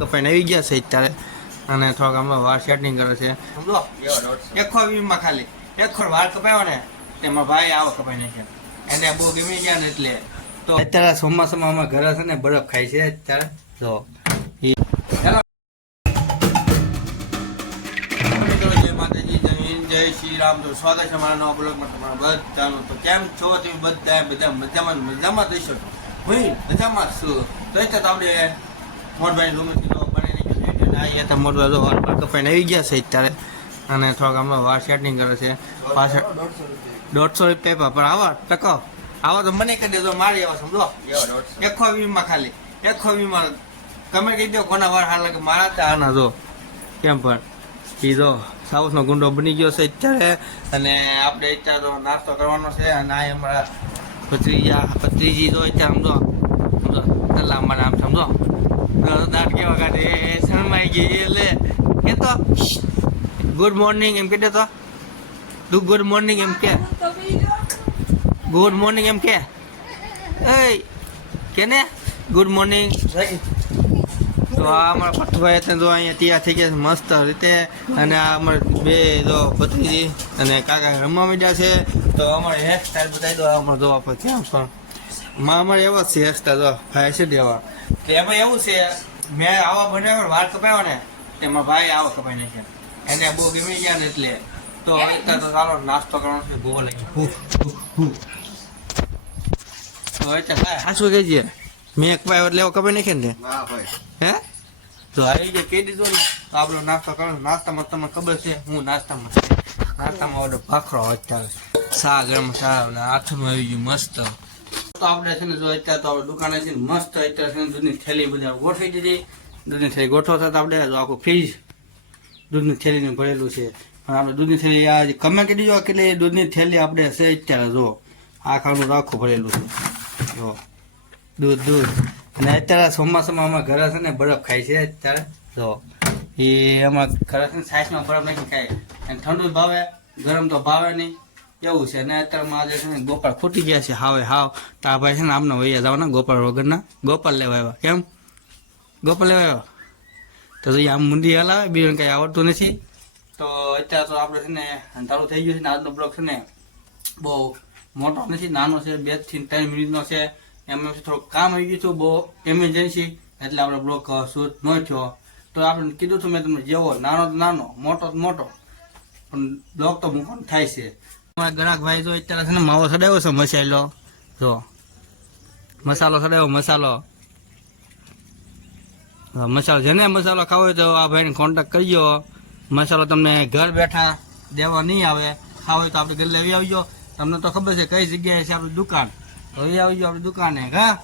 કપાઈને આવી ગયા છે અત્યારે. અને થોડાક હમણાં વાળ સેટિંગ કરે છે. સમજો વીમાં ખાલી. એખો વાળ કપાયો ને એમાં ભાઈ આવો કપાઈ નાખ્યા. એને બહુ ગમી ગયા ને એટલે. તો અત્યારે ચોમાસામાં અમે ઘરે છે ને બરફ ખાય છે અત્યારે. તો જય શ્રી રામ. સ્વાગત છે મારા નવા બ્લોગમાં તમારા બધાનું. તો કેમ છો તમે બધા બધા મજામાં મજામાં દઈશો હું મજામાં છું. તો આપણે મોટભાઈ રૂમથી તો બની નીકળી અહીંયા તો તો કપાઈને આવી ગયા છે અત્યારે. અને થોડાક હમણાં સેટિંગ કરે છે. પાછળ દોઢસો રૂપિયા પણ આવા, ટકો. આવા તો મને કહી દેજો, મારી આવા, સમજો. એખો વીમાં ખાલી. એખો વીમાં તમે કહી દો કોના વાર હાલ મારા તો આના જો. કેમ પણ? એ જો, સાઉથનો ગુંડો બની ગયો છે અત્યારે. અને આપણે અત્યારે તો નાસ્તો કરવાનો છે અને આ અમારા ભત્રીજા, ભત્રીજી જો અત્યારે, સમજો. સમજો. તલામાં આમ, સમજો. દાંત કેવા કાઢે શરમાઈ ગઈ એટલે કે તો ગુડ મોર્નિંગ એમ કે તો. તું ગુડ મોર્નિંગ એમ કે. ગુડ મોર્નિંગ એમ કે. એ કે ને ગુડ મોર્નિંગ તો આ અમારા પઠભાઈ હતા જો અહીંયા તૈયાર થઈ ગયા મસ્ત રીતે. અને આ અમારે બે જો ભત્રીજી અને કાકા રમવા માંડ્યા છે. તો અમારે હેર સ્ટાઈલ બતાવી દો અમારે જોવા પર ક્યાં પણ. માં અમારે એવા જ છે હેર સ્ટાઈલ જો ભાઈ છે દેવા તો એમાં એવું છે મેં આવા બનાવ્યો વાળ કપાયો ને એમાં ભાઈ આવા કપાઈ નાખ્યા. એને બહુ ગમી ગયા ને એટલે તો અત્યારે તો ચાલો નાસ્તો કરવાનો છે ભૂવો હું તો અત્યારે હા શું કહેજે મેં એક પાય એટલે એવો કપાઈ નાખે ને હે? તો આવી જે કહી દીધું ને તો આપણો નાસ્તો કરો નાસ્તામાં તમને ખબર છે હું નાસ્તામાં નાસ્તામાં ઓલો ભાખરો અત્યારે સા ગરમ અને આથમું આવી ગયું મસ્ત. તો આપણે છે ને જો અત્યારે તો આપણે દુકાને છે મસ્ત અત્યારે છે દૂધની થેલી બધા ગોઠવી દીધી. દૂધની થેલી ગોઠવો થતા આપણે જો આખું ફ્રીજ દૂધની થેલીને ભરેલું છે. પણ આપણે દૂધની થેલી આ કમેન્ટ કમે કરી દીધો કેટલી દૂધની થેલી આપણે છે અત્યારે જો આ ખાનું રાખું ભરેલું છે. જો દૂધ દૂધ. અને અત્યારે ચોમાસામાં અમારા ઘરે છે ને બરફ ખાય છે અત્યારે. જો એ અમારા ઘરે છે ને સાઈઝમાં બરફ નાખી ખાય. અને ઠંડુ જ ભાવે, ગરમ તો ભાવે નહીં. એવું છે. ને અત્યારમાં આજે છે ને ગોપાળ ખૂટી ગયા છે. હાવે, હાવ. તો ભાઈ છે ને આમના વૈયા જવાના ગોપાળ વગરના. ગોપાલ લેવા આવ્યા. કેમ? ગોપાલ લેવા આવ્યા? તો આમ મુંડી હલાવે, બીજું કંઈ આવડતું નથી. તો અત્યારે તો આપણે છે ને અંધારું થઈ ગયું છે ને. આજનો બ્લોગ છે ને બહુ મોટો નથી, નાનો છે. બેથી ત્રણ મિનિટનો છે. એમ થોડુંક કામ આવી ગયું હતું બહુ એમરજન્સી એટલે આપણે બ્લોક શૂટ ન થયો. તો આપણે કીધું હતું મેં તમને, જેવો નાનો તો નાનો, મોટો તો મોટો. પણ બ્લોક તો મૂકવાનો થાય છે. અમારા ગ્રાહક ભાઈ જો અત્યારે છે ને માવો સડાવ્યો છે મસાલો. જો. મસાલો સડાવ્યો, મસાલો. મસાલો. જેને મસાલો ખાવો હોય તો આ ભાઈને કોન્ટેક્ટ કરજો. મસાલો તમને ઘર બેઠા દેવા નહીં આવે. ખાવો હોય તો આપણે ઘરે લેવી આવજો. તમને તો ખબર છે કઈ જગ્યાએ છે આપણી દુકાન. તો એ આવજો આપણી દુકાને, હા?